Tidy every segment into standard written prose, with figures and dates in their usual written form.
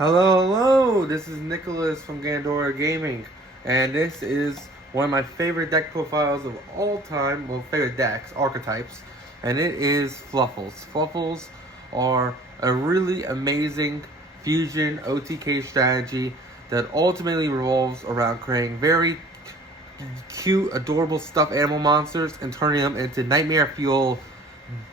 Hello, hello! This is Nicholas from Gandora Gaming, and this is one of my favorite deck profiles of all time. Well, favorite decks, archetypes, and it is Fluffles. Fluffles are a really amazing fusion OTK strategy that ultimately revolves around creating very cute, adorable stuffed animal monsters and turning them into nightmare fuel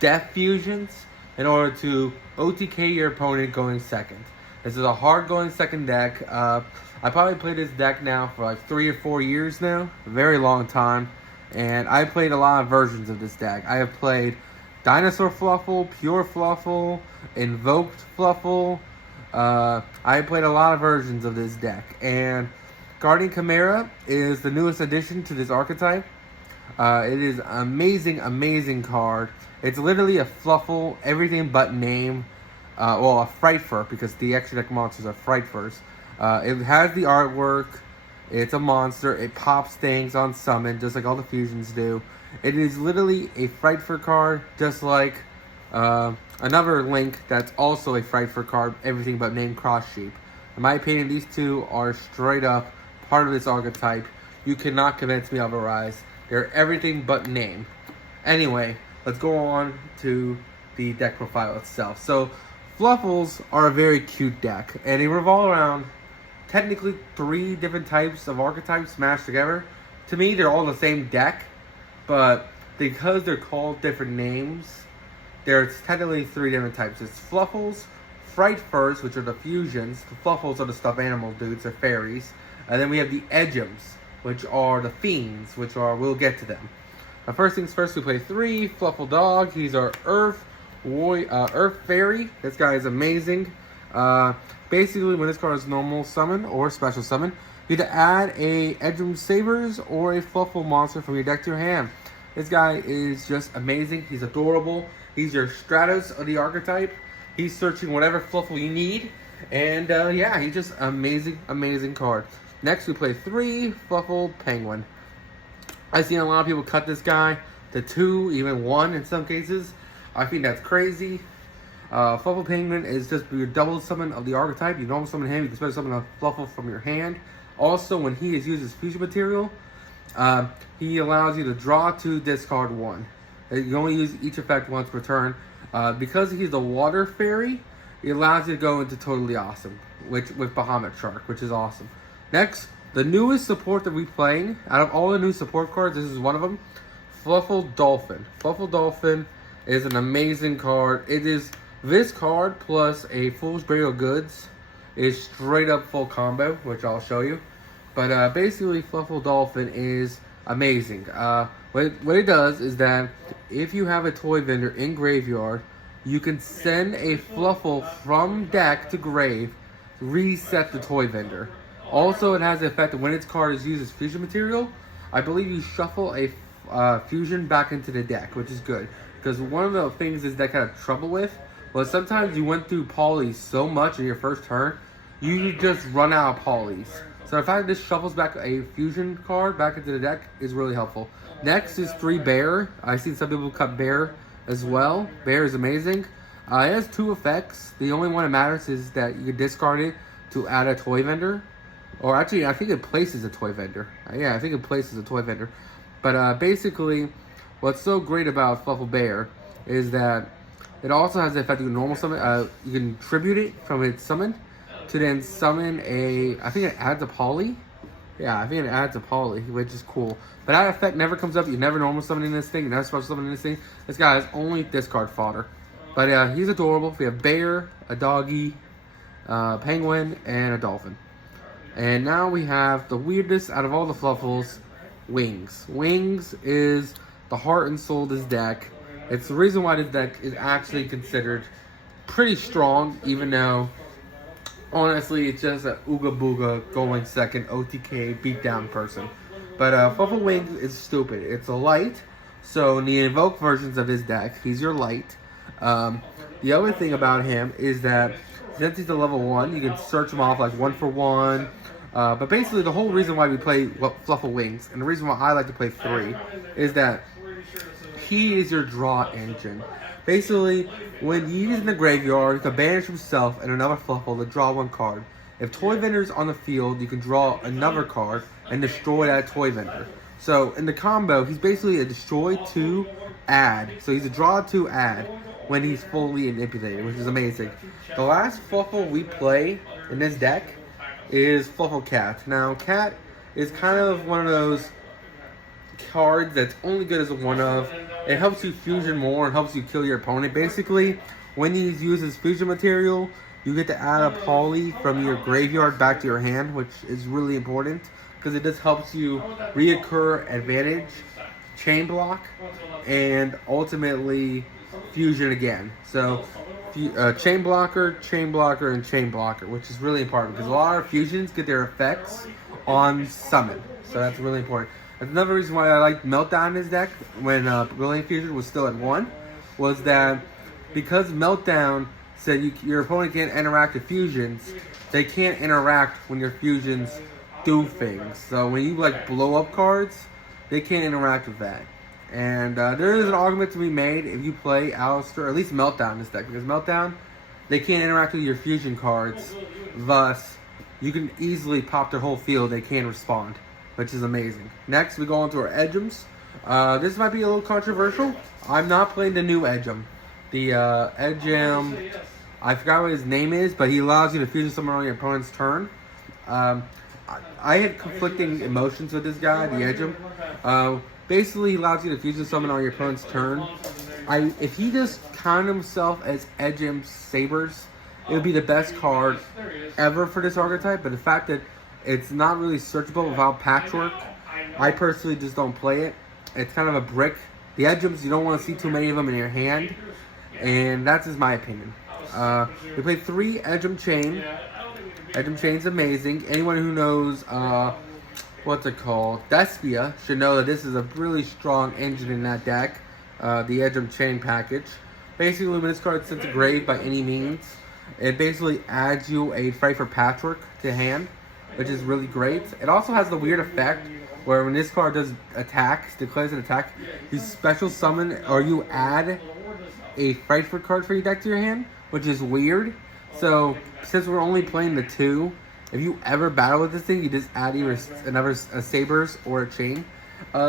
death fusions in order to OTK your opponent going second. This is a hard going second deck. I probably played this deck now for like 3 or 4 years now, a very long time, and I played a lot of versions of this deck. I have played Dinosaur Fluffle, Pure Fluffle, Invoked Fluffle. I played a lot of versions of this deck, and Guardian Chimera is the newest addition to this archetype. It is an amazing, amazing card. It's literally a Fluffle, everything but name. Well, a Fright Fur, because the extra deck monsters are Fright Furs. It has the artwork. It's a monster. It pops things on summon, just like all the fusions do. It is literally a Fright Fur card, just like another Link that's also a Fright Fur card, everything but name Cross Sheep. In my opinion, these two are straight up part of this archetype. You cannot convince me otherwise. They're everything but name. Anyway, let's go on to the deck profile itself. So, Fluffles are a very cute deck, and they revolve around technically 3 different types of archetypes smashed together. To me, they're all the same deck, but because they're called different names, there's technically 3 different types. It's Fluffles, Fright Furs, which are the fusions. The Fluffles are the stuffed animal dudes, they're fairies. And then we have the Edgeums, which are the fiends, we'll get to them. Now, first things first, we play 3 Fluffle Dog. He's our Earth Fairy. This guy is amazing. Basically, when this card is normal summon or special summon, you either add a Edgeum Sabers or a Fluffle monster from your deck to your hand. This guy is just amazing. He's adorable. He's your Stratos of the archetype. He's searching whatever Fluffle you need. And yeah, he's just amazing, amazing card. Next, we play 3 Fluffle Penguin. I've seen a lot of people cut this guy to 2, even 1 in some cases. I think that's crazy. Fluffle Penguin is just your double summon of the archetype. You normal summon him, you can special summon a Fluffle from your hand. Also, when he is used as fusion material, he allows you to draw 2, discard 1. You only use each effect once per turn. Because he's a water fairy, it allows you to go into totally awesome, with Bahamut Shark, which is awesome. Next, the newest support that we're playing, out of all the new support cards, this is one of them, Fluffle Dolphin. Fluffle Dolphin is an amazing card. It is this card plus a Fool's Burial Goods is straight up full combo, which I'll show you. But basically, Fluffle Dolphin is amazing. What it does is that if you have a toy vendor in graveyard, you can send a Fluffle from deck to grave, reset the toy vendor. Also, it has the effect that when its card is used as fusion material, I believe you shuffle a fusion back into the deck, which is good. Because one of the things this deck had trouble with was sometimes you went through polys so much in your first turn, you just run out of polys. So the fact that this shuffles back a fusion card back into the deck is really helpful. Next is 3 Bear. I've seen some people cut Bear as well. Bear is amazing. It has 2 effects. The only one that matters is that you can discard it to add a toy vendor. Or actually, I think it places a toy vendor. Yeah, I think it places a toy vendor. But basically, what's so great about Fluffle Bear is that it also has the effect of normal summon. You can tribute it from its summon to then summon a... I think it adds a poly. Yeah, I think it adds a poly, which is cool. But that effect never comes up. You never normal summoning this thing. You never special summoning this thing. This guy has only discard fodder. But he's adorable. We have Bear, a Doggy, Penguin, and a Dolphin. And now we have the weirdest out of all the Fluffles, Wings. Wings is the heart and soul of this deck. It's the reason why this deck is actually considered pretty strong, even though, honestly, it's just a Ooga Booga going second OTK beatdown person. But Fluffle Wings is stupid. It's a light, so in the Invoke versions of this deck, he's your light. The other thing about him is that since he's a level 1, you can search him off like 1 for 1. But basically, the whole reason why we play Fluffle Wings, and the reason why I like to play 3, is that he is your draw engine. Basically, when he's in the graveyard, you can banish himself and another Fluffle to draw one card. If toy vendor's on the field, you can draw another card and destroy that toy vendor. So in the combo, he's basically a destroy 2 add. So he's a draw 2 add when he's fully manipulated, which is amazing. The last Fluffle we play in this deck is Fluffle Cat. Now, Cat is kind of one of those cards that's only good as a one-of. It helps you fusion more and helps you kill your opponent. Basically, when he uses fusion material, you get to add a poly from your graveyard back to your hand, which is really important because it just helps you reoccur advantage, chain block, and ultimately fusion again. So chain blocker, and chain blocker, which is really important because a lot of fusions get their effects on summon. So that's really important. Another reason why I liked Meltdown in his deck when Brilliant Fusion was still at 1 was that because Meltdown said your opponent can't interact with fusions, they can't interact when your fusions do things. So when you like blow up cards, they can't interact with that. And there is an argument to be made if you play Alistair, or at least Meltdown in this deck, because Meltdown, they can't interact with your fusion cards, thus you can easily pop their whole field, they can't respond, which is amazing. Next, we go on to our Edgems. This might be a little controversial. I'm not playing the new Edgem. The Edgem, I forgot what his name is, but he allows you to fusion someone on your opponent's turn. I had conflicting emotions with this guy, the Edgem. Basically, he allows you to fusion summon on your opponent's turn. If he just counted himself as Edgem Sabers, it would be the best card ever for this archetype. But the fact that it's not really searchable without patchwork, I personally just don't play it. It's kind of a brick. The Edgems, you don't want to see too many of them in your hand, and that's just my opinion. We played 3 Edgem Chain. Edgem Chain's amazing. Anyone who knows what's it called, Despia, should know that this is a really strong engine in that deck, the Edgem Chain package. Basically, when this card sits to grave by any means, it basically adds you a Fight for Patchwork to hand, which is really great. It also has the weird effect where when this card does attacks, declares an attack, you special summon or you add a Fight for card for your deck to your hand, which is weird. So, since we're only playing the 2, if you ever battle with this thing, you just add either another Sabers or a Chain.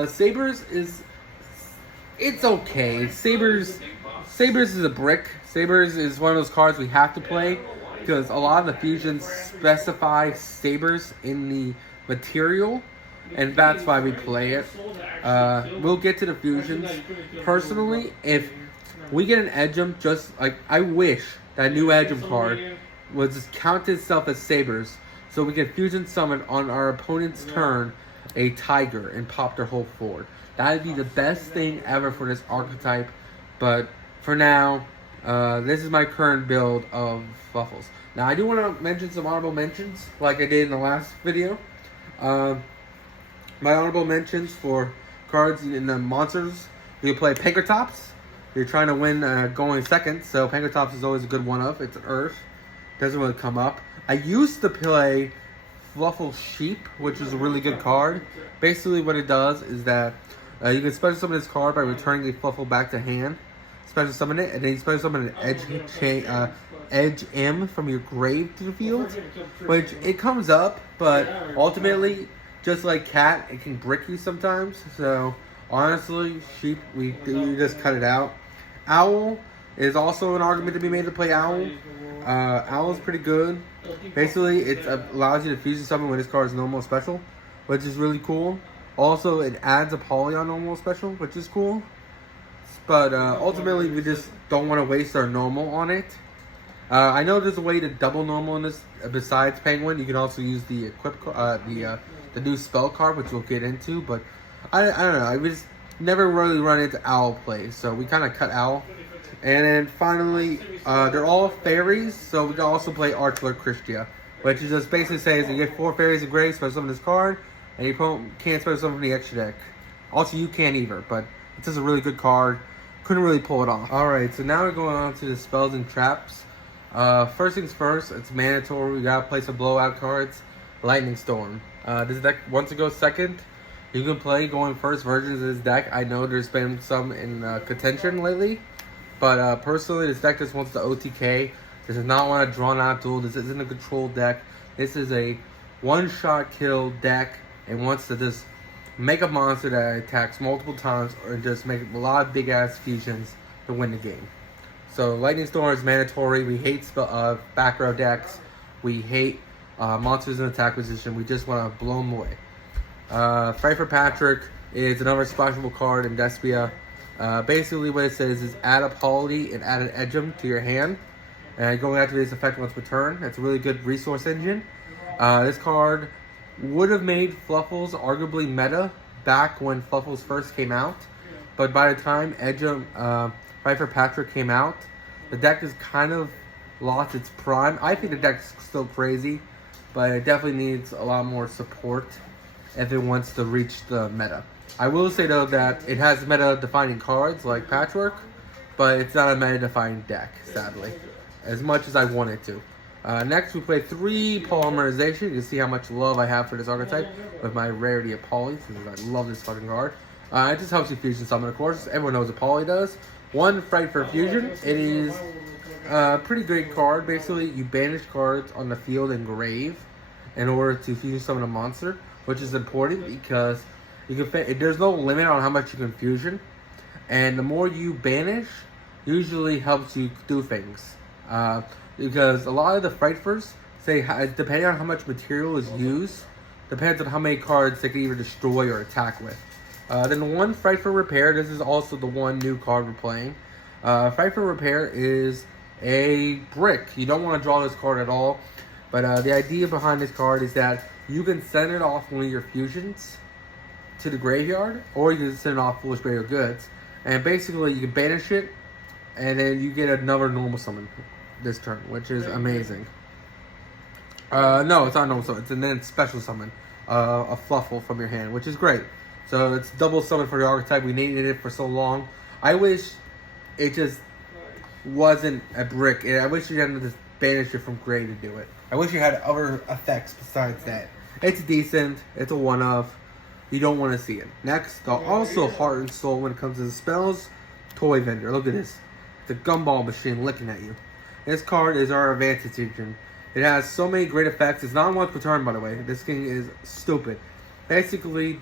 Sabers is... it's okay. Sabers is a brick. Sabers is one of those cards we have to play because a lot of the fusions specify Sabers in the material, and that's why we play it. We'll get to the fusions. Personally, if we get an Edgem, just like I wish that new Edgem card would just count itself as Sabers, so we can fusion summon on our opponent's turn a Tiger and pop their whole board. That would be the best thing ever for this archetype. But for now, this is my current build of Fluffles. Now I do want to mention some honorable mentions, like I did in the last video. My honorable mentions for cards in the monsters. You can play Pankratops. You're trying to win going second, so Pankratops is always a good one-up. It's an Earth. Doesn't really come up. I used to play Fluffle Sheep, which is a really good card. Basically what it does is that you can special summon this card by returning a Fluffle back to hand. Special summon it, and then you special summon an Edge M from your grave to the field. Which, it comes up, but ultimately, just like Cat, it can brick you sometimes. So, honestly, Sheep, we just cut it out. Owl is also an argument to be made to play Owl. Owl is pretty good. Basically, it allows you to fusion summon when this card is normal special, which is really cool. Also, it adds a poly on normal special, which is cool. But ultimately, we just don't want to waste our normal on it. I know there's a way to double normal in this besides Penguin. You can also use the equip, the new spell card, which we'll get into. But I don't know. I just never really run into Owl plays, so we kind of cut Owl. And then finally, they're all fairies, so we can also play Archlord Christia, which is just basically says you get 4 fairies in grave, special summon this card, and your opponent can't special summon from the extra deck. Also, you can't either, but it's just a really good card. Couldn't really pull it off. Alright, so now we're going on to the spells and traps. First things first, it's mandatory. We gotta play some blowout cards. Lightning Storm. This deck wants to go second. You can play going first versions of this deck. I know there's been some in contention lately. But personally, this deck just wants the OTK. This does not want a drawn-out duel. This isn't a control deck. This is a one-shot kill deck and wants to just make a monster that attacks multiple times or just make a lot of big-ass fusions to win the game. So Lightning Storm is mandatory. We hate back row decks. We hate monsters in attack position. We just want to blow them away. Fight for Patrick is another splashable card in Despia. Basically what it says is add a Polity and add an Edgem to your hand. And going after this effect once per turn. It's a really good resource engine. This card would have made Fluffles arguably meta back when Fluffles first came out. But by the time Edgem, Fight for Patrick came out, the deck has kind of lost its prime. I think the deck's still crazy, but it definitely needs a lot more support if it wants to reach the meta. I will say though that it has meta-defining cards like Patchwork, but it's not a meta-defining deck, sadly, as much as I want it to. Next, we play 3 Polymerization. You can see how much love I have for this archetype with my Rarity of Poly, because I love this fucking card. It just helps you fusion summon, of course. Everyone knows what Poly does. 1, Fight for Fusion. It is a pretty great card. Basically, you banish cards on the field and grave in order to fusion summon a monster, which is important because you can there's no limit on how much you can fusion, and the more you banish usually helps you do things. Because a lot of the Frightfurs say, depending on how much material is used, depends on how many cards they can either destroy or attack with. Then 1, Fight for Repair. This is also the one new card we're playing. Fight for Repair is a brick. You don't want to draw this card at all, but the idea behind this card is that you can send it off one of your fusions to the graveyard, or you can send it off Foolish Burial Goods, and basically you can banish it, and then you get another normal summon this turn, which is amazing. No, it's not normal summon. It's a then special summon, a Fluffle from your hand, which is great. So it's double summon for the archetype. We needed it for so long. I wish it just wasn't a brick. I wish you had to just banish it from grave to do it. I wish you had other effects besides that. It's decent. It's a one-of. You don't want to see it. Next, also Heart and Soul when it comes to the spells. Toy Vendor. Look at this. It's a gumball machine looking at you. This card is our advantage engine. It has so many great effects. It's not once per turn, by the way. This thing is stupid. Basically,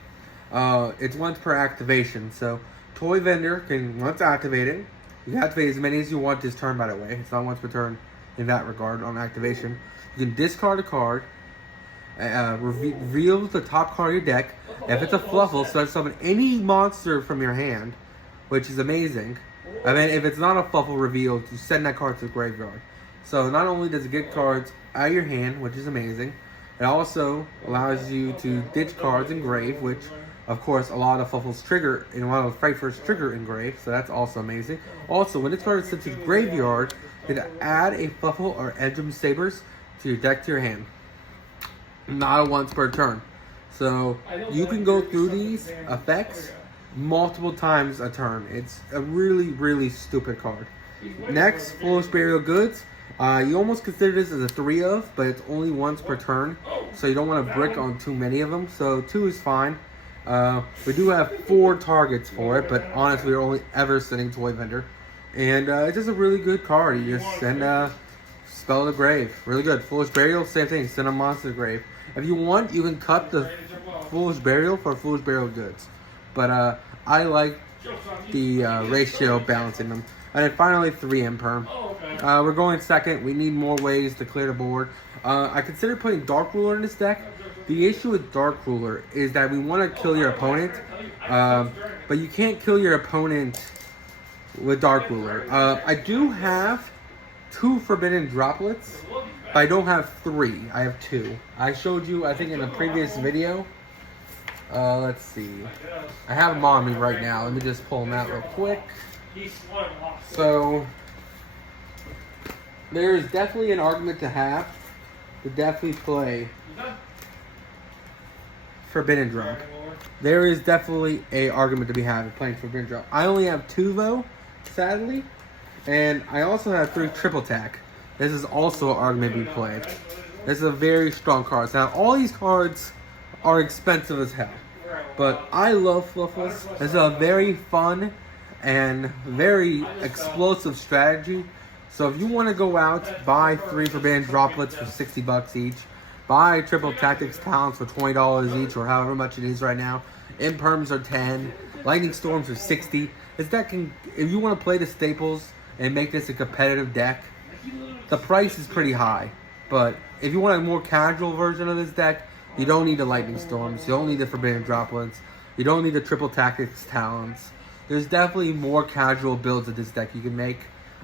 it's once per activation. So, Toy Vendor can once activate it. You can activate as many as you want this turn, by the way. It's not once per turn in that regard on activation. You can discard a card, reveal the top card of your deck. If it's a Fluffle, so summon any monster from your hand, which is amazing. I mean, if it's not a Fluffle revealed, you send that card to the graveyard. So not only does it get cards out of your hand, which is amazing, it also allows you to ditch cards in grave, which, of course, a lot of Fluffles trigger, and a lot of Frightfurs trigger in grave, so that's also amazing. Also, when this card is sent to the graveyard, you can add a Fluffle or Edgem Sabers to your deck to your hand. Not once per turn. So you can go through these effects multiple times a turn. It's a really, really stupid card. Next, Foolish Burial Goods. You almost consider this as a 3-of, but it's only once per turn, so you don't want to brick on too many of them. So 2 is fine. We do have 4 targets for it, but honestly, we're only ever sending Toy Vendor. And it's just a really good card. You just send Spell to the Grave. Really good. Foolish Burial, same thing. Send a monster to the grave. If you want, you can cut the Foolish Burial for Foolish Burial Goods. But I like the ratio balancing them. And then finally, 3 Imperm. We're going second. We need more ways to clear the board. I consider putting Dark Ruler in this deck. The issue with Dark Ruler is that we want to kill your opponent, but you can't kill your opponent with Dark Ruler. I do have 2 Forbidden Droplets, but I don't have 3. I have 2. I showed you, I think, in a previous video. Let's see. I have them on me right now. Let me just pull them out real quick. So, there is definitely an argument to have to definitely play Forbidden Drop. There is definitely an argument to be had with playing Forbidden Drop. I only have 2 though, sadly. And I also have 3 Triple Tack. This is also an argument to be played. This is a very strong card. Now, all these cards are expensive as hell. But I love Fluffles. It's a very fun and very explosive strategy. So if you want to go out, buy 3 Forbidden Droplets for 60 bucks each, buy Triple Tactics Talents for $20 each, or however much it is right now. Imperms are 10, Lightning Storms are 60. This deck can, if you want to play the staples and make this a competitive deck, the price is pretty high. But if you want a more casual version of this deck, you don't need the Lightning Storms, you don't need the Forbidden Droplets, you don't need the Triple Tactics Talents. There's definitely more casual builds of this deck you can make.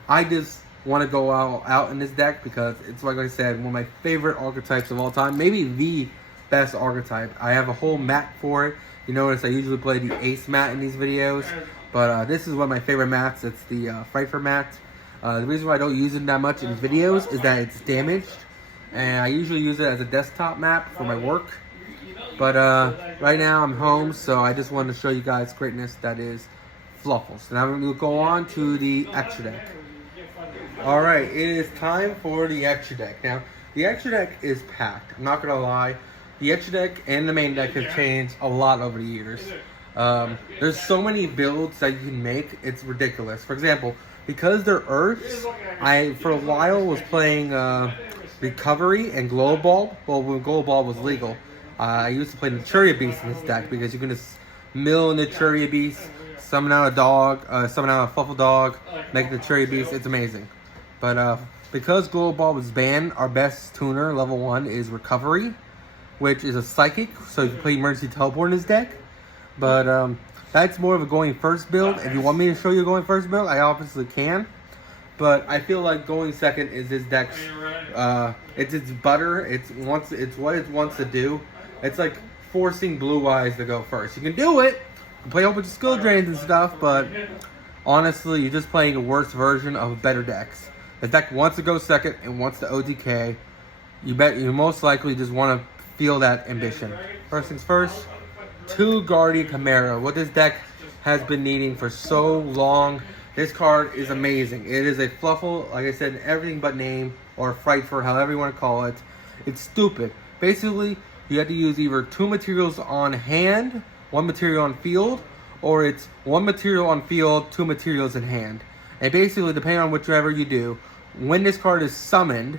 I just want to go out in this deck because it's, like I said, one of my favorite archetypes of all time. Maybe the best archetype. I have a whole mat for it. You notice I usually play the Ace mat in these videos, but this is one of my favorite mats. It's the Frightfur mat. The reason why I don't use it that much in videos is that it's damaged, and I usually use it as a desktop map for my work. But right now I'm home, so I just wanted to show you guys greatness that is Fluffle. So now we're going to go on to the extra deck. Alright, it is time for the extra deck. Now, the extra deck is packed. I'm not going to lie. The extra deck and the main deck have changed a lot over the years. There's so many builds that you can make, it's ridiculous. For example, because they're Earths, I, for a while, was playing Recovery and Glow Ball. Well, when Glow Ball was legal. I used to play Naturia Beast in this deck because you can just mill Naturia Beast, summon out a dog, summon out a Fluffle dog, make the Naturia Beast. It's amazing. But because Glow Ball was banned, our best tuner, level 1, is Recovery, which is a Psychic, so you can play Emergency Teleport in this deck. But that's more of a going first build. If you want me to show you a going first build, I obviously can. But I feel like going second is this deck's, it's butter. It's what it wants to do. It's like forcing Blue Eyes to go first. You can do it. You can play a whole bunch of skill drains and stuff, but honestly, you're just playing a worse version of better decks. The deck wants to go second and wants to OTK. You most likely just want to feel that ambition. First things first, 2 Guardian Chimera. What this deck has been needing for so long. This card is amazing. It is a Fluffle, like I said, everything but name, or Frightfur, however you want to call it. It's stupid. Basically, you have to use either 2 materials on hand, 1 material on field, or it's 1 material on field, 2 materials in hand. And basically, depending on whichever you do, when this card is summoned,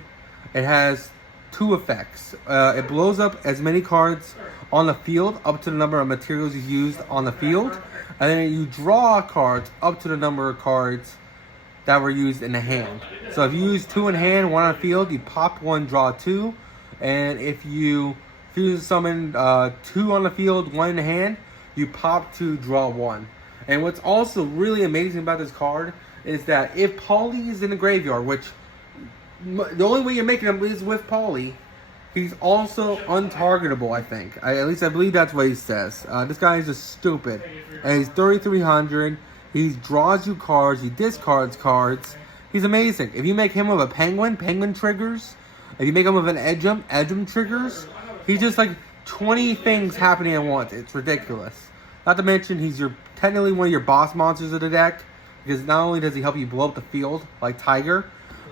it has 2 effects. It blows up as many cards on the field up to the number of materials you used on the field, and then you draw cards up to the number of cards that were used in the hand. So if you use 2 in hand, 1 on the field, you pop 1, draw 2, and if you summon 2 on the field, 1 in the hand, you pop 2, draw 1. And what's also really amazing about this card is that if Paulie is in the graveyard, which the only way you're making him is with Paulie, he's also untargetable, I think. At least I believe that's what he says. This guy is just stupid. And he's 3,300. He draws you cards. He discards cards. He's amazing. If you make him of a penguin, penguin triggers. If you make him of an Edgem triggers. He's just like 20 things happening at once. It's ridiculous. Not to mention, he's technically one of your boss monsters of the deck. Because not only does he help you blow up the field, like Tiger,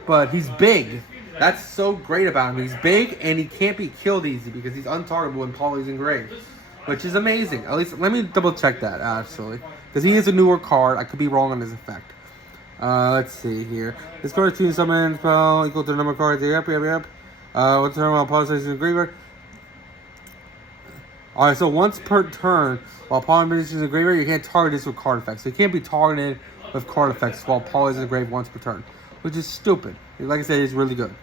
but he's big. That's so great about him. He's big, and he can't be killed easy because he's untargetable when Paulie's engraved. Which is amazing. At least, let me double check that, actually. Because he is a newer card. I could be wrong on his effect. Let's see here. This card chooses summon spell equal to the number of cards. Yep. What's the number of policies in the graveyard? Alright, so once per turn, while Paulie is in the graveyard, you can't target this with card effects. So you can't be targeted with card effects while Paulie is in the grave once per turn. Which is stupid. Like I said, it's really good.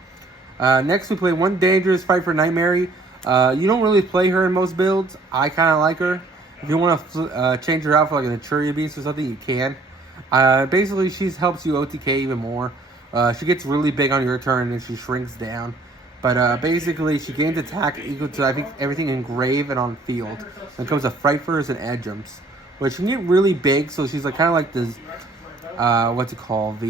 Next, we play 1 Dangerous Frightfur Nightmare. You don't really play her in most builds. I kind of like her. If you want to change her out for like a Naturia Beast or something, you can. Basically, she helps you OTK even more. She gets really big on your turn and she shrinks down. But basically, she gains attack equal to, I think, everything in grave and on field. When it comes to Frightfurs and Edgems, which can get really big. So she's like kind of like this, what's it called?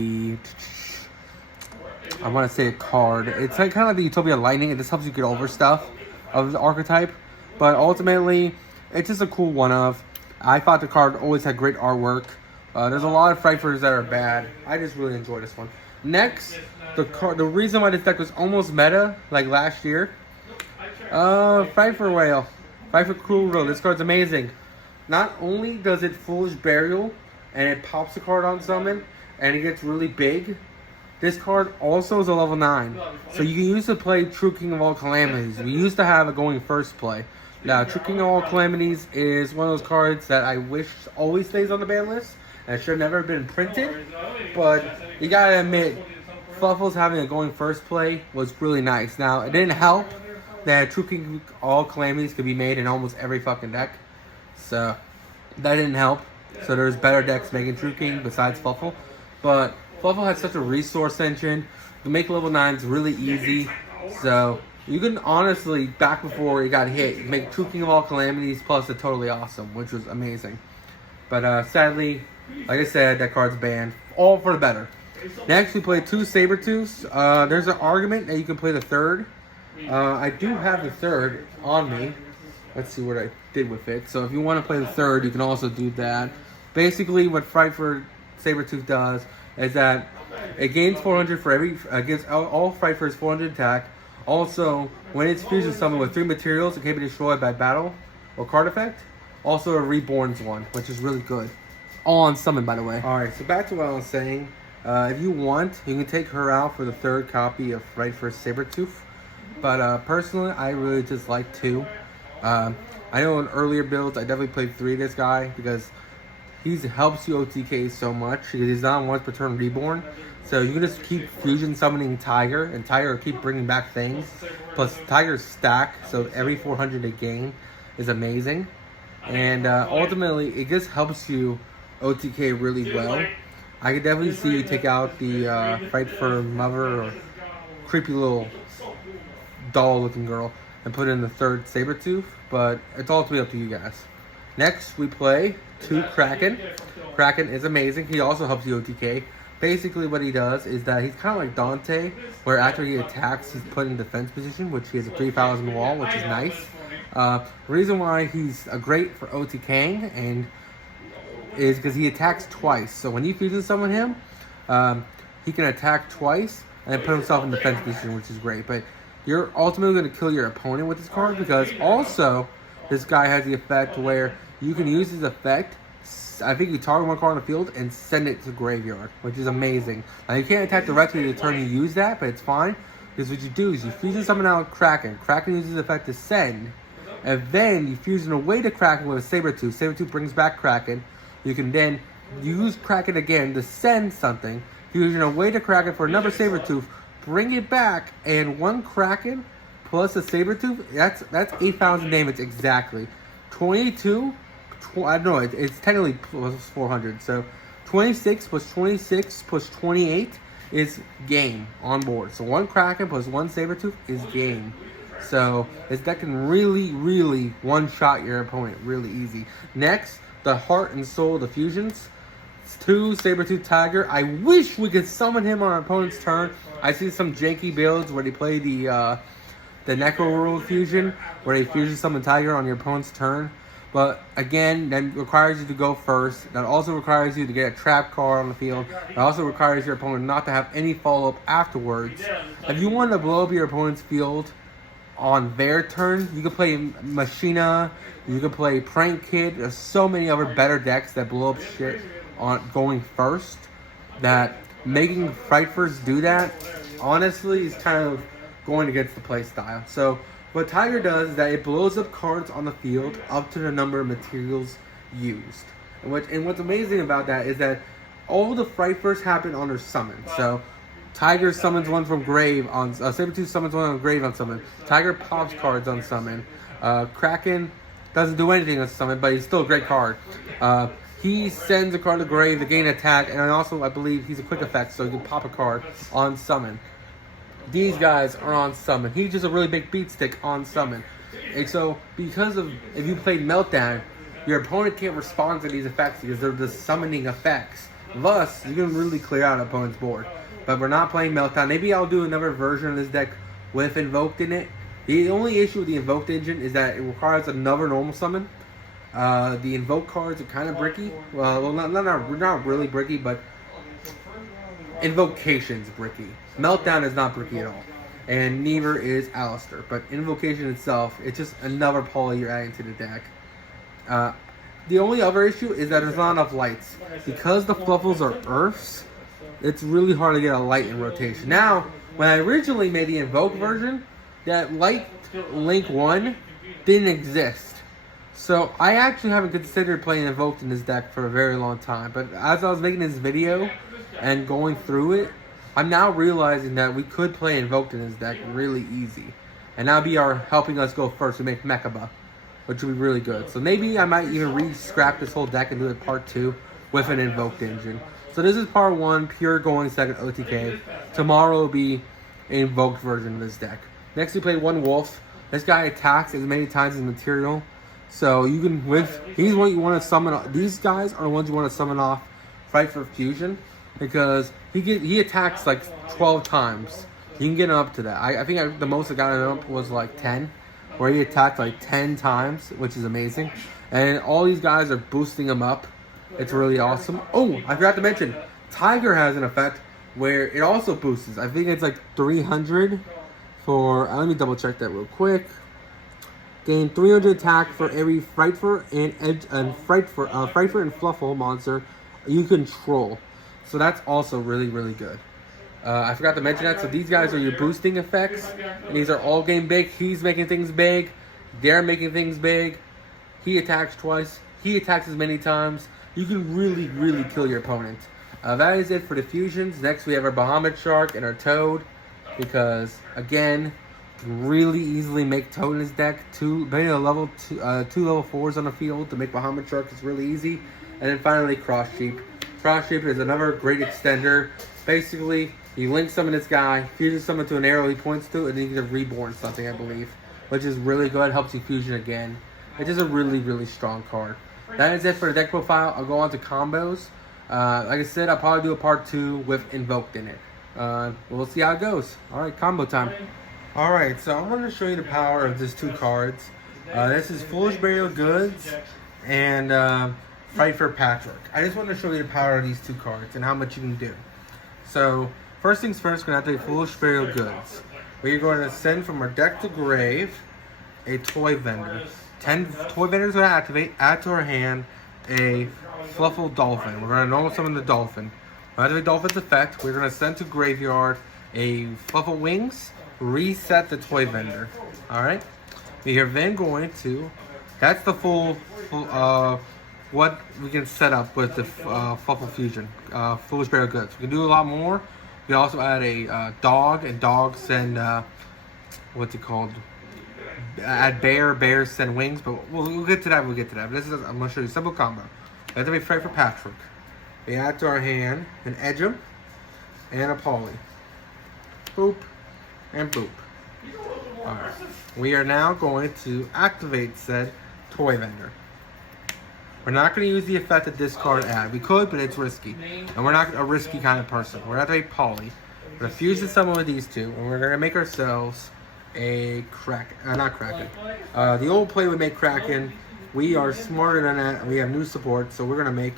I want to say a card. It's like kind of like the Utopia Lightning. It just helps you get over stuff of the archetype. But ultimately, it's just a cool one-of. I thought the card always had great artwork. There's a lot of Frightfurs that are bad. I just really enjoy this one. Next, the reason why this deck was almost meta, like last year. Frightfur Whale. Frightfur Cruel Road. This card's amazing. Not only does it Foolish Burial and it pops a card on summon, and it gets really big. This card also is a level 9. So you can use to play True King of All Calamities. We used to have a going first play. Now, True King of All Calamities is one of those cards that I wish always stays on the ban list. And it should have never been printed. But you gotta admit, Fluffle's having a going first play was really nice. Now, it didn't help that True King of All Calamities could be made in almost every fucking deck. So, that didn't help. So there's better decks making True King besides Fluffle. But Fluffle has such a resource engine. You can make level 9s really easy. So you can honestly, back before he got hit, make True King of All Calamities plus a Totally Awesome, which was amazing. But sadly, like I said, that card's banned. All for the better. Next, we play 2 Sabertooths. There's an argument that you can play the third. I do have the third on me. Let's see what I did with it. So if you want to play the third, you can also do that. Basically, what Fight for Sabertooth does is that it gains 400 for every, gives all Frightfurs 400 attack. Also, when it's fusion summoned with 3 materials, it can be destroyed by battle or card effect. Also, a Reborn's one, which is really good. All on summon, by the way. Alright, so back to what I was saying. If you want, you can take her out for the third copy of Fight for Sabertooth. But personally, I really just like 2. I know in earlier builds, I definitely played 3 of this guy because he helps you OTK so much because he's not once per turn reborn. So you can just keep fusion summoning Tiger, and Tiger will keep bringing back things. Plus Tiger's stack, so every 400 they gain is amazing. And ultimately, it just helps you OTK really well. I could definitely see you take out the Fight for Mother or creepy little doll looking girl and put in the third Sabertooth, but it's ultimately up to you guys. Next, we play 2 Kraken. Kraken is amazing. He also helps you OTK. Basically, what he does is that he's kind of like Dante, where after he attacks, he's put in defense position, which he has a 3,000 wall, which is nice. The reason why he's great for OTKing and is because he attacks twice. So when you fusion summon him, he can attack twice and then put himself in defense position, which is great. But you're ultimately going to kill your opponent with this card because also this guy has the effect where you can use his effect. I think you target one card on the field and send it to graveyard, which is amazing. Now you can't attack directly the turn you use that, but it's fine. Because what you do is you fusion summon out Kraken. Kraken uses the effect to send. And then you fusion away to Kraken with a Sabertooth. Sabertooth brings back Kraken. You can then use Kraken again to send something. Fusion away to Kraken for another Sabertooth. Bring it back. And 1 Kraken plus a Sabertooth, that's 8,000 damage exactly. 22, I don't know, it's technically plus 400. So 26 plus 26 plus 28 is game on board. So 1 Kraken plus 1 Sabertooth is game. So this deck can really, really one-shot your opponent really easy. Next, the Heart and Soul of the Fusions. It's 2 Sabertooth Tiger. I wish we could summon him on our opponent's turn. I see some janky builds where they play the Necro World Fusion, where they fusion summon Tiger on your opponent's turn. But again, that requires you to go first. That also requires you to get a trap card on the field. It also requires your opponent not to have any follow-up afterwards. If you want to blow up your opponent's field on their turn, you can play Machina, you can play Prank Kid. There's so many other better decks that blow up shit on going first. That making Frightfurs do that, honestly, is kind of going against the play style. So what Tiger does is that it blows up cards on the field up to the number of materials used. And what's amazing about that is that all the Frightfurs happen on their summon. So Tiger summons one from grave on Sabertooth summons one on grave on summon. Tiger pops cards on summon. Kraken doesn't do anything on summon, but he's still a great card. He sends a card to grave to gain attack, and also I believe he's a quick effect, so you can pop a card on summon. These guys are on summon. He's just a really big beat stick on summon. And so, because of, if you played Meltdown, your opponent can't respond to these effects because they're the summoning effects. Thus, you can really clear out an opponent's board. But we're not playing Meltdown. Maybe I'll do another version of this deck with Invoked in it. The only issue with the Invoked engine is that it requires another normal summon. The Invoke cards are kind of bricky. Well, not really bricky, but Invocation's bricky. Meltdown is not bricky at all. And neither is Alistair. But Invocation itself, it's just another poly you're adding to the deck. The only other issue is that there's not enough lights. Because the Fluffles are Earths, it's really hard to get a light in rotation. Now, when I originally made the Invoke version, that Light Link 1 didn't exist. So I actually haven't considered playing Invoked in this deck for a very long time. But as I was making this video and going through it, I'm now realizing that we could play Invoked in this deck really easy. And that'll be helping us go first to make Mechaba, which would be really good. So maybe I might even re-scrap this whole deck and do it part 2 with an Invoked engine. So this is part 1, pure going second OTK. Tomorrow will be an Invoked version of this deck. Next we play one Wolf. This guy attacks as many times as material. So you can he's what you want to summon. These guys are the ones you want to summon off Fight for Fusion, because he attacks like 12 times. You can get him up to that. I think the most I got him up was like 10, where he attacked like 10 times, which is amazing. And all these guys are boosting him up. It's really awesome. Oh, I forgot to mention, Tiger has an effect where it also boosts. I think it's like 300 for. Let me double check that real quick. Gain 300 attack for every Frightfur and Frightfur and Fluffle monster you control. So that's also really, really good. I forgot to mention that. So these guys are your boosting effects. And these are all game big. He's making things big. They're making things big. He attacks twice. He attacks as many times. You can really, really kill your opponent. That is it for the fusions. Next we have our Bahamut Shark and our Toad. Because, again, really easily make Toad in his deck. Two level 4s on the field to make Bahamut Shark is really easy. And then finally Cross Sheep. Cross Sheep is another great extender. Basically, you link summon this guy, fusion summon to an arrow he points to, and then you can reborn something, I believe. Which is really good, helps you fusion again. It's just a really, really strong card. That is it for the deck profile. I'll go on to combos. Like I said, I'll probably do a part 2 with Invoked in it. We'll see how it goes. Alright, combo time. Alright, so I'm going to show you the power of these 2 cards. This is Foolish Burial Goods and Fight for Patrick. I just want to show you the power of these 2 cards and how much you can do. So, first things first, we're going to have to Foolish Burial Goods. We're going to send from our deck to grave a Toy Vendor. 10 Toy Vendors are going to activate, add to our hand a Fluffle Dolphin. We're going to normal summon the Dolphin. We'll activate Dolphin's effect. We're going to send to graveyard a Fluffle Wings, reset the Toy Vendor. Alright? We are then going to, that's the full what we can set up with the Fluffle Fusion, Foolish Burial Goods. We can do a lot more. We also add a dog, and dogs send, what's it called? Add bears send wings, but we'll get to that. But this is, I'm going to show you a simple combo. We have to be Fight for Patrick. We add to our hand an Yugioh and a Polly. Boop and boop. Alright. We are now going to activate said Toy Vendor. We're not going to use the effect that this card add. We could, but it's risky. And we're not a risky kind of person. We're going to activate Polly. We're going to fuse the summon with these 2. And we're going to make ourselves a Kraken. Not Kraken. The old play would make Kraken. We are smarter than that. We have new support. So we're going to make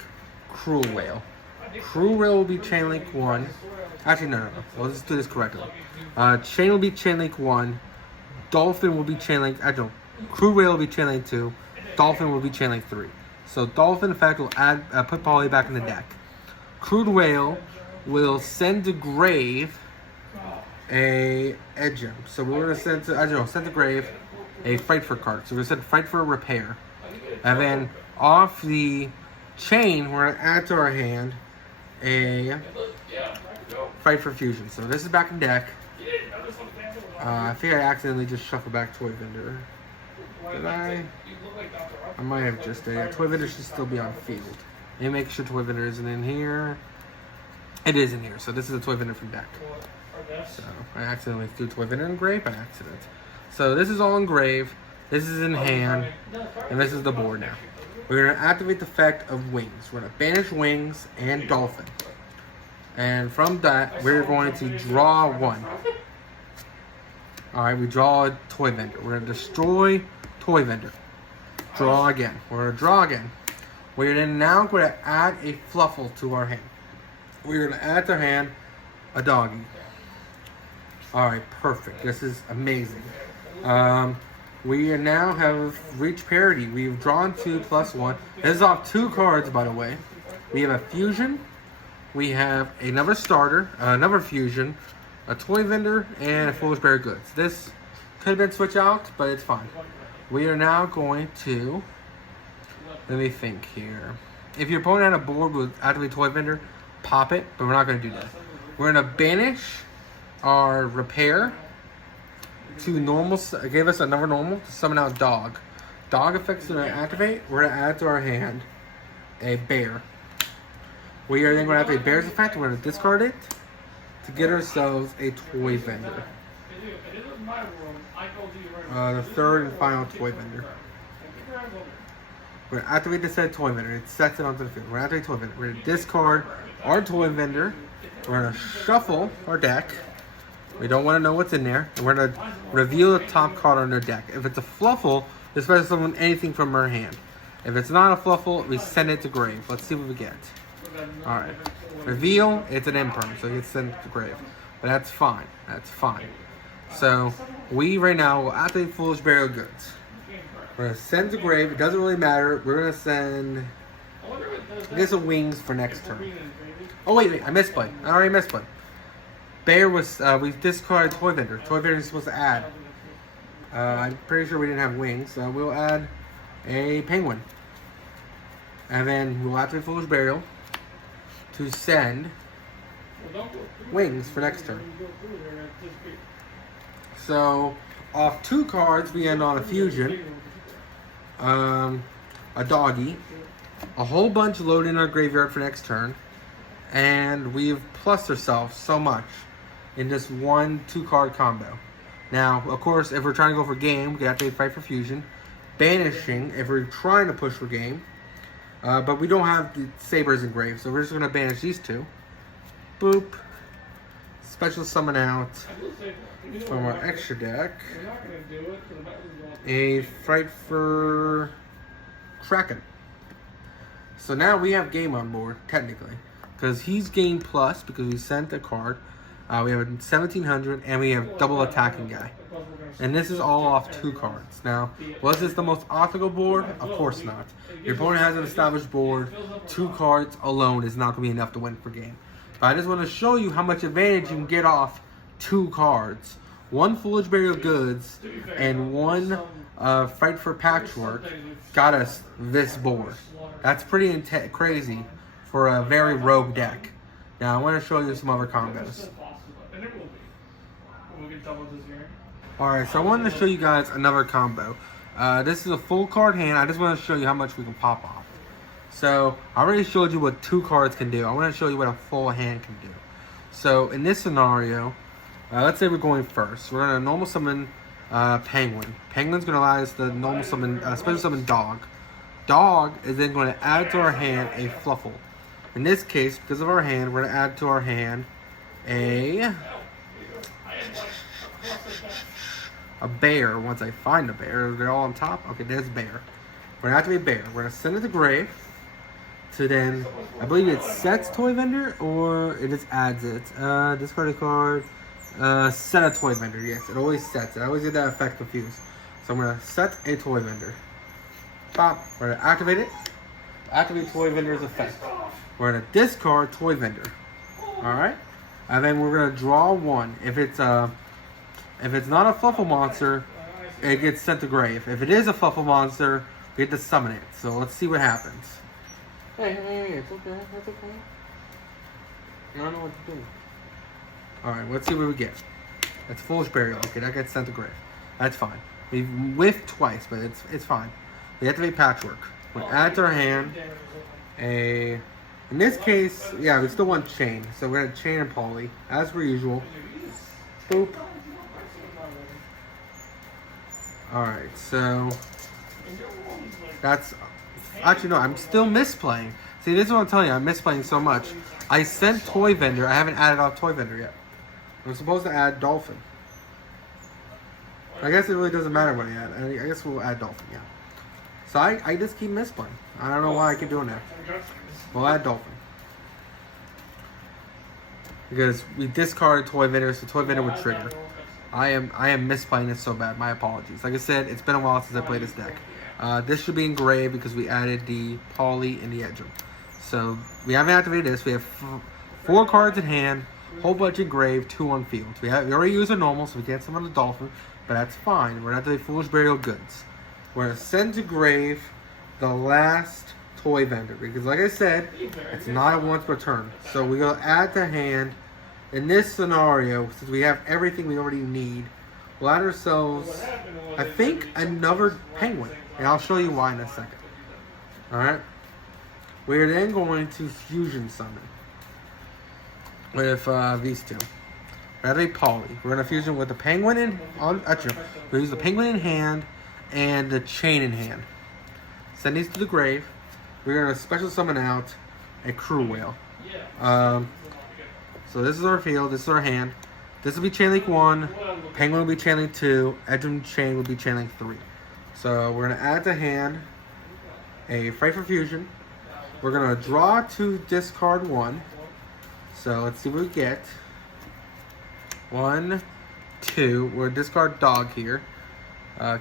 Cruel Whale. Cruel Whale will be Chain Link 1. Actually, no. Let's just do this correctly. Chain will be Chain Link 1. Dolphin will be Chain Link. Actually, Cruel Whale will be Chain Link 2. Dolphin will be Chain Link 3. So Dolphin effect will add put Polly back in the deck. Cruel Whale will send to grave a Yugioh. So we're gonna send to grave a Fight for card. So we're gonna send Fight for Repair. And then off the chain, we're gonna add to our hand a Fight for Fusion. So this is back in deck. I think I accidentally just shuffled back Toy Vendor. Did I? I might have just did. Toy Vendor should still be on field. Let me make sure Toy Vendor isn't in here. It is in here. So this is a Toy Vendor from deck. So I accidentally threw Toy Vendor in grave by accident. So this is all in grave. This is in hand. And this is the board now. We're going to activate the effect of Wings. We're going to banish Wings and Dolphin. And from that, we're going to draw 1. Alright, we draw a Toy Vendor. We're going to destroy Toy Vendor. Draw again. We're going to draw again. We're now going to add a Fluffle to our hand. We're going to add to our hand a Doggy. Alright, perfect. This is amazing. We now have reached parity. We've drawn 2 plus 1. This is off 2 cards, by the way. We have a fusion. We have another starter, another fusion, a toy vendor, and a foolish bear of goods. This could have been switched out, but it's fine. We are now going to, let me think here. If your opponent had a board with activate toy vendor, pop it, but we're not going to do that. We're going to banish our repair to normal, give us another normal to summon out dog. Dog effects are going to activate. We're going to add to our hand a bear. We are then going to activate bear's effect. We're going to discard it to get ourselves a toy vendor. The third and final toy vendor. We're going to activate the said toy vendor. It sets it onto the field. We're going to activate toy vendor. We're going to discard our toy vendor. We're going to shuffle our deck. We don't want to know what's in there. And we're going to reveal the top card on their deck. If it's a Fluffle, it's better summon anything from our hand. If it's not a Fluffle, we send it to grave. Let's see what we get. Alright. Reveal, it's an imperm, so it gets sent to grave. But that's fine. That's fine. So, we right now will activate Foolish Burial Goods. We're going to send to grave. It doesn't really matter. We're going to send, I guess, a wings for next turn. Oh, wait. I misplayed. I already misplayed. Bear was, we discarded Toy Vendor. Toy Vendor is supposed to add. I'm pretty sure we didn't have wings, so we'll add a penguin. And then we'll activate Foolish Burial to send wings for next turn. So, off 2 cards, we end on a fusion, a doggy, a whole bunch loaded in our graveyard for next turn, and we've plussed ourselves so much in this 1 2-card combo. Now, of course, if we're trying to go for game, we have to fight for fusion. Banishing, if we're trying to push for game. But we don't have the sabers and graves, so we're just going to banish these 2. Boop. Special summon out from our extra deck a Fight for Kraken. So now we have game on board, technically. Because he's game plus, because we sent a card. We have a 1700, and we have double attacking guy. And this is all off 2 cards. Now, was this the most optimal board? Of course not. Your opponent has an established board. 2 cards alone is not going to be enough to win for game. But I just want to show you how much advantage you can get off 2 cards. 1 Foolish Burial Goods and 1 Fight for Patchwork got us this board. That's pretty crazy for a very rogue deck. Now, I want to show you some other combos. Alright, so I wanted to show you guys another combo. This is a full card hand. I just want to show you how much we can pop off. So, I already showed you what 2 cards can do. I want to show you what a full hand can do. So, in this scenario, let's say we're going first. We're going to normal summon Penguin. Penguin's going to allow us to normal summon, special summon Dog. Dog is then going to add to our hand a Fluffle. In this case, because of our hand, we're going to add to our hand a bear. Once I find a bear, they're all on top. Okay, there's bear. We're going to activate bear. We're going to send it to grave. To then, I believe it sets toy vendor or it just adds it. Discard a card. Set a toy vendor. Yes, it always sets it. I always get that effect confused. So I'm going to set a toy vendor. Pop. We're going to activate it. Activate toy vendor's effect. We're going to discard toy vendor. Alright? And then we're going to draw 1. If it's not a Fluffle monster, it gets sent to grave. If it is a Fluffle monster, we get to summon it. So let's see what happens. Hey, it's okay. That's okay. I don't know what to do. Alright, let's see what we get. That's Foolish Burial. Okay, that gets sent to grave. That's fine. We've whiffed twice, but it's fine. We activate Patchwork. We add to our hand in this case, yeah, we still want chain. So we're going to chain and poly, as per usual. Boop. Alright, so that's... Actually, no, I'm still misplaying. See, this is what I'm telling you. I'm misplaying so much. I sent Toy Vendor. I haven't added off Toy Vendor yet. I'm supposed to add Dolphin. I guess it really doesn't matter what I add. I guess we'll add Dolphin, yeah. So I just keep misplaying. I don't know why I keep doing that. We'll add Dolphin. Because we discarded Toy Vendor, so Toy Vendor would trigger. I am misplaying this so bad. My apologies. Like I said, it's been a while since I played this deck. This should be engraved because we added the poly and the edge. So we haven't activated this. We have 4 cards in hand, whole bunch engraved, 2 on field. We already used a normal, so we can't summon the dolphin, but that's fine. We're going to have to Foolish Burial Goods. We're going to send to grave the last toy vendor because, like I said, it's not a once per turn. So we're going to add to hand. In this scenario, since we have everything we already need, we'll add ourselves, I think, another penguin. And I'll show you why in a second. Alright? We're then going to fusion summon with these two. We're going to poly. We're going to fusion with the penguin in we'll use the penguin in hand and the chain in hand. Send these to the grave. We're going to special summon out a crew whale. So this is our field, this is our hand. This will be Chain Link 1, Penguin will be Chain Link 2, Edgem Chain will be Chain Link 3. So we're going to add to hand a Fight for Fusion. We're going to draw to discard 1. So let's see what we get. 1, 2, we're discard dog here.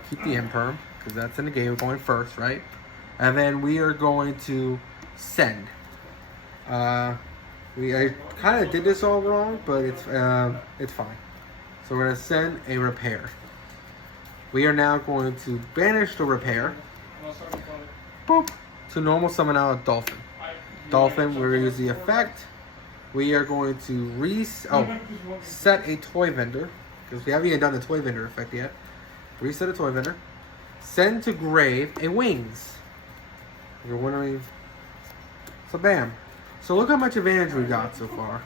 Keep the imperm, because that's in the game, we're going first, right? And then we are going to send. I kind of did this all wrong, but it's fine. So we're going to send a repair. We are now going to banish the repair. Boop. To normal summon out a dolphin. Dolphin, we're going to use the effect. We are going to set a toy vendor. Because we haven't even done the toy vendor effect yet. Reset a toy vendor. Send to grave a wings. You're wondering. So bam. So look how much advantage we got so far.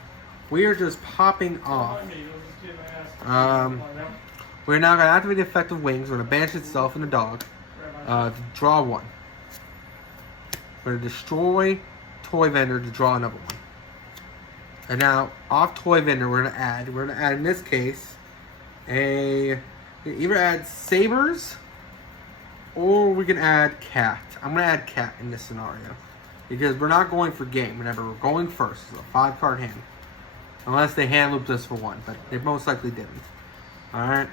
We are just popping off. We're now going to activate the effect of wings. We're going to banish itself and the dog. To draw 1. We're going to destroy toy vendor to draw another one. And now off toy vendor we're going to add. We're going to add in this case either add sabers or we can add cat. I'm going to add cat in this scenario. Because we're not going for game. Remember, we're going first. It's a 5-card hand. Unless they hand looped us for 1. But they most likely didn't. Alright.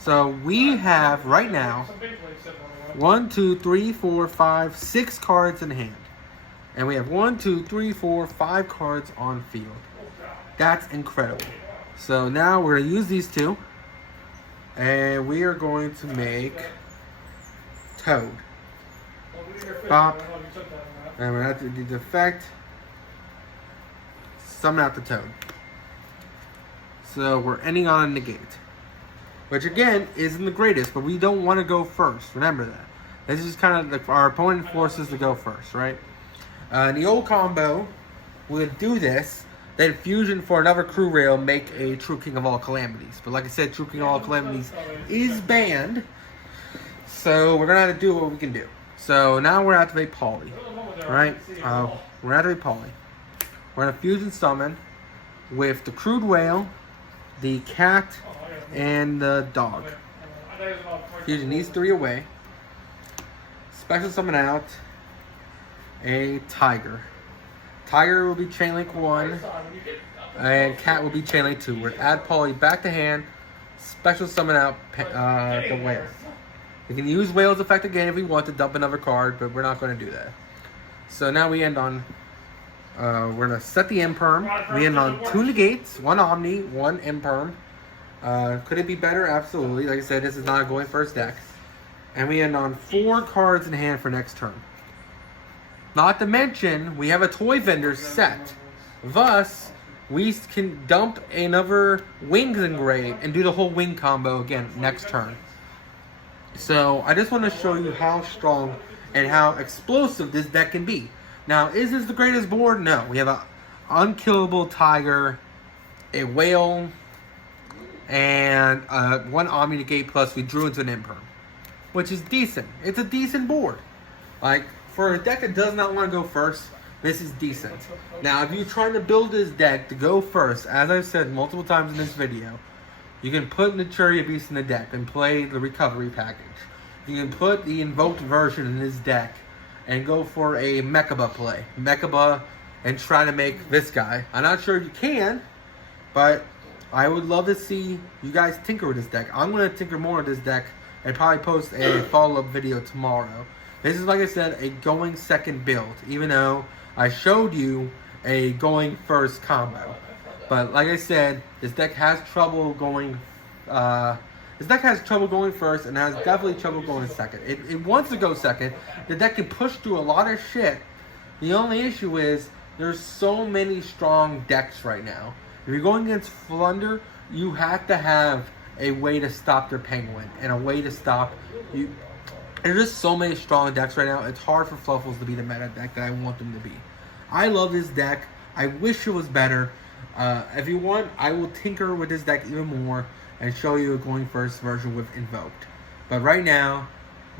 So we have, right now, 1, 2, 3, 4, 5, 6 cards in hand. And we have 1, 2, 3, 4, 5 cards on field. That's incredible. So now we're going to use these two. And we are going to make Toad. Bop. And we're going to have to do the effect. Summon out the Toad. So we're ending on a negate. Which again isn't the greatest, but we don't want to go first. Remember that. This is kind of like our opponent forces to go first, right? In the old combo, we would do this. Then fusion for another crew rail, make a True King of All Calamities. But like I said, True King of All Calamities is banned. So we're going to have to do what we can do. So now we're going to activate Poly. Right? We're going to activate Poly. We're going to fusion summon with the Crude Whale, the Cat, and the Dog. Fusion these 3 away. Special summon out a Tiger. Tiger will be Chain Link 1, and Cat will be Chain Link 2. We're going to add Poly back to hand, special summon out the Whale. We can use Whale's effect again if we want to dump another card, but we're not going to do that. So now we end on, we're going to set the Imperm. We end on 2 negates, 1 Omni, 1 Imperm. Could it be better? Absolutely. Like I said, this is not a going first deck. And we end on 4 cards in hand for next turn. Not to mention, we have a toy vendor set. Thus, we can dump another Wings Engrave and do the whole wing combo again next turn. So, I just want to show you how strong and how explosive this deck can be. Now, is this the greatest board? No. We have an unkillable Tiger, a Whale, and 1 Omni Negate plus we drew into an Imperm. Which is decent. It's a decent board. Like, for a deck that does not want to go first, this is decent. Now, if you're trying to build this deck to go first, as I've said multiple times in this video, you can put Naturia Beast in the deck and play the recovery package. You can put the invoked version in this deck and go for a Mechaba play. Mechaba and try to make this guy. I'm not sure if you can, but I would love to see you guys tinker with this deck. I'm going to tinker more with this deck and probably post a follow-up video tomorrow. This is, like I said, a going second build, even though I showed you a going first combo. But like I said, this deck has trouble going first and has definitely trouble going second. It wants to go second. The deck can push through a lot of shit. The only issue is there's so many strong decks right now. If you're going against Flunder, you have to have a way to stop their Penguin and a way to stop you. There's just so many strong decks right now. It's hard for Fluffles to be the meta deck that I want them to be. I love this deck. I wish it was better. If you want, I will tinker with this deck even more and show you a going first version with Invoked. But right now,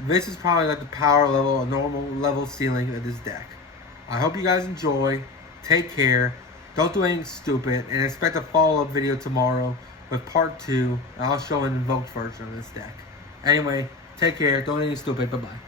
this is probably like the power level, a normal level ceiling of this deck. I hope you guys enjoy. Take care. Don't do anything stupid. And expect a follow-up video tomorrow with part 2. And I'll show an Invoked version of this deck. Anyway, take care. Don't do anything stupid. Bye-bye.